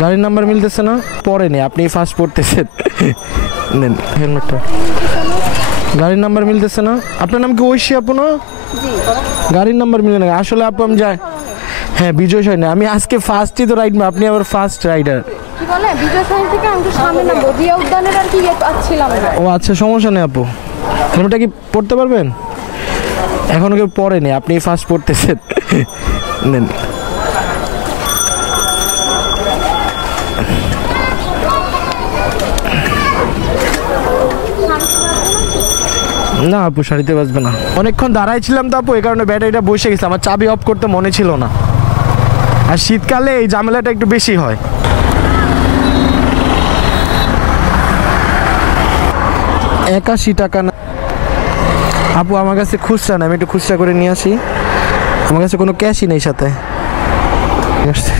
গাড়ির নাম্বার মিলতেছে না, পরে নেই, আপনি ফার্স্ট পড়তেছেন। নেন হেলমেটটা। গাড়ির নাম্বার মিলতেছে না। আপনার নাম কি ঐশী আপু না? গাড়ির নাম্বার মিলে না আসলে আপু। আমি যাই, হ্যাঁ বিজয় সাইন, আমি আজকে ফার্স্টই তো রাইড, আপনি আবার ফার্স্ট রাইডার। কি বলে বিজয় সাইন থেকে আমি তো সামনে না বদিয়া উদ্যানের আর কি পাচ্ছিলাম না। ও আচ্ছা, সমস্যা নেই আপু। হেলমেটটা কি পড়তে পারবেন? এখনো কেউ পড়েনি, আপনি ফার্স্ট পড়তেছেন। নেন। না আপু, শাড়িতে বাজবে না। অনেকক্ষণ দাঁড়াই ছিলাম তো আপু, এই কারণে ব্যাটারিটা বসে গেছে, আমার চাবি অফ করতে মনে ছিল না। আর শীতকালে এই ঝামেলাটা একটু বেশি হয়। 81 টাকা না আপু, আমার কাছে খুচরা না, আমি একটু খুচরা করে নিয়ে আসি। আমার কাছে কোনো ক্যাশই নেই সাথে।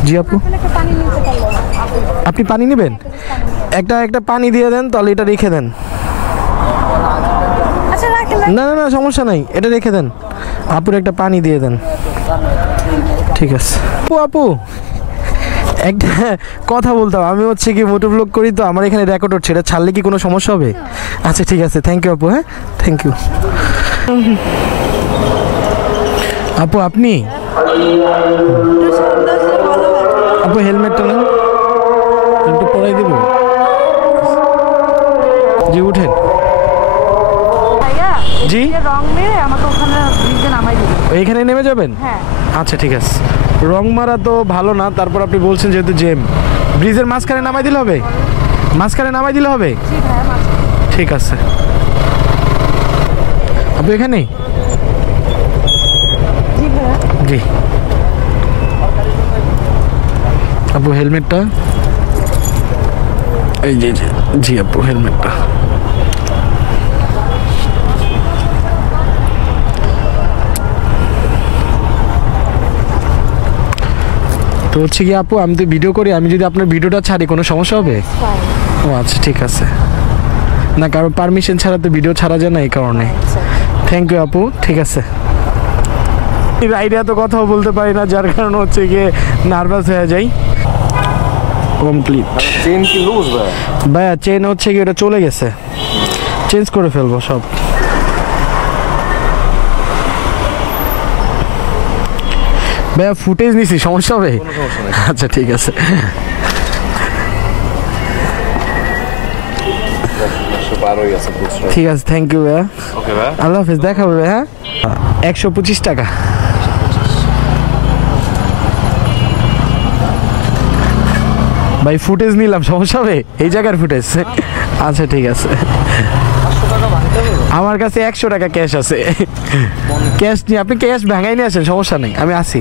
জি আপু, আপনি পানি নেবেন? একটা পানি দিয়ে দেন, তাহলে এটা রেখে দেন। না না না, সমস্যা নাই, এটা রেখে দেন। আপুর একটা পানি দিয়ে দেন। ঠিক আছে আপু। আপু একটা কথা বলতাম, আমি হচ্ছে কি মোটর ব্লগ করি তো, আমার এখানে রেকর্ড হচ্ছে, এটা ছাড়লে কি কোনো সমস্যা হবে? আচ্ছা ঠিক আছে, থ্যাংক ইউ আপু। হ্যাঁ থ্যাংক ইউ আপু। আপনি আপু হেলমেটটা নেন, একটু পরাই দিব। জি উঠেন। জি এইখানে নেমে যাবেন? আচ্ছা ঠিক আছে। রং মারা তো ভালো না, তারপর আপনি বলছেন যেহেতু জেম, ব্রিজের মাঝখানে নামাই দিলে হবে? মাঝখানে নামাই দিলে হবে? ঠিক আছে আপনি এখানে? জি আপু হেলমেটটা এই জি জি জি আপু হেলমেটটা। তো হচ্ছে কি আপু, আমি তো ভিডিও করি, আমি যদি আপনার ভিডিওটা ছাড়ি কোনো সমস্যা হবে? ও আচ্ছা ঠিক আছে। না কারো পারমিশন ছাড়া তো ভিডিও ছাড়া যায় না, এই কারণে। থ্যাংক ইউ আপু। ঠিক আছে। রাইডে এত কথাও বলতে পারি না, যার কারণে হচ্ছে গিয়ে নার্ভাস হয়ে যাই। কমপ্লিট। চেন কি লুজ ভাইয়া? চেন হচ্ছে কি, ওটা চলে গেছে, চেঞ্জ করে ফেলবো সব। ভাইয়া ফুটেজ নিছি, সমস্যা হবে? আচ্ছা ঠিক আছে। ঠিক আছে, থ্যাংক ইউ ভাইয়া। আল্লাহ হাফিজ, দেখা হবে। হ্যাঁ 125 টাকা। ভাই ফুটেজ নিলাম, সমস্যা হবে? এই জায়গার ফুটেজ? আচ্ছা ঠিক আছে। আমার কাছে 100 টাকা ক্যাশ আছে। ক্যাশ নিয়ে আপনি ক্যাশ ভাঙাই নিয়ে আসেন, সমস্যা নেই, আমি আসি।